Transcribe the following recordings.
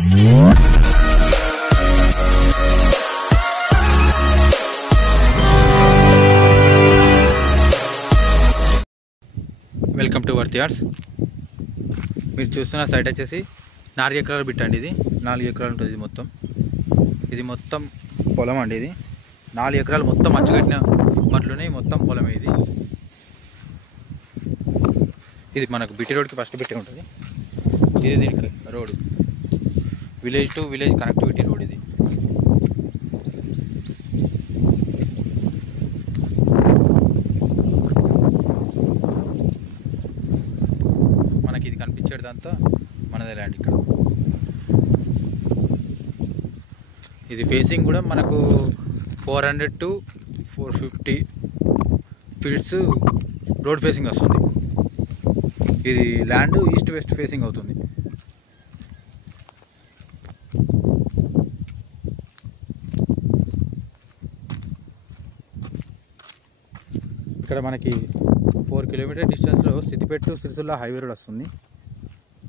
Welcome to worth yards. మీరు చూస్తున్న site వచ్చేసి 4 ఎకరాల బిట్ అండి. ఇది 4 ఎకరాలు ఉంటుంది. ఇది మొత్తం పొలం అండి. ఇది 4 ఎకరాలు మొత్తం అచ్చుకట్టిన మట్లునే మొత్తం పొలమే. ఇది మనకు బిట్టి రోడ్కి ఫస్ట్ బిట్టి ఉంటుంది. ఇది దీనికి road, village to village connectivity road. ఇది మనకి ఇది కనిపించేదంతా మనదే ల్యాండ్. ఇక్కడ ఇది ఫేసింగ్ కూడా మనకు 400 to 450 ఫీట్స్ రోడ్ ఫేసింగ్ వస్తుంది. ఇది ల్యాండ్ ఈస్ట్ వెస్ట్ ఫేసింగ్ అవుతుంది. ఇక్కడ మనకి 4 కిలోమీటర్ డిస్టెన్స్లో Siddipet to Sircilla highway road వస్తుంది.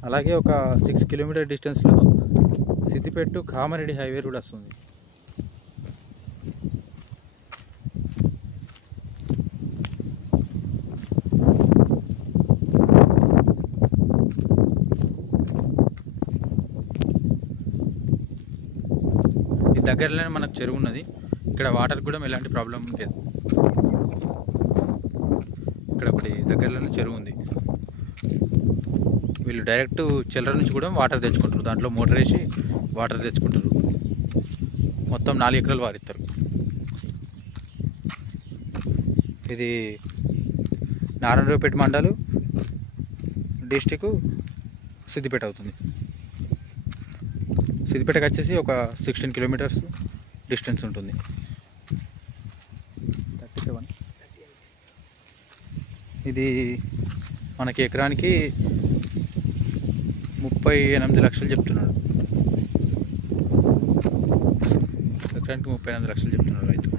అలాగే ఒక 6 కిలోమీటర్ డిస్టెన్స్లో Siddipet to Kamareddy highway road వస్తుంది. ఈ దగ్గరలోనే మనకు చెరువు ఉన్నది. ఇక్కడ వాటర్ కూడా ఎలాంటి ప్రాబ్లం లేదు. ఇక్కడ ఒకటి దగ్గరలోనే చెరువు ఉంది. వీళ్ళు డైరెక్ట్ చెల్లర నుంచి కూడా వాటర్ తెచ్చుకుంటారు. దాంట్లో మోటార్ వేసి వాటర్ తెచ్చుకుంటారు. మొత్తం 4 ఎకరాలు వారిస్తారు. ఇది నారాయణరావుపేట మండలం, డిస్టిక్ సిద్దిపేట అవుతుంది. సిద్దిపేటకి వచ్చేసి ఒక 16 కిలోమీటర్స్ డిస్టెన్స్ ఉంటుంది. 37. ఇది మనకి ఎకరానికి 38 లక్షలు చెప్తున్నాడు. ఎకరానికి 38 లక్షలు చెప్తున్నాడు రైతు.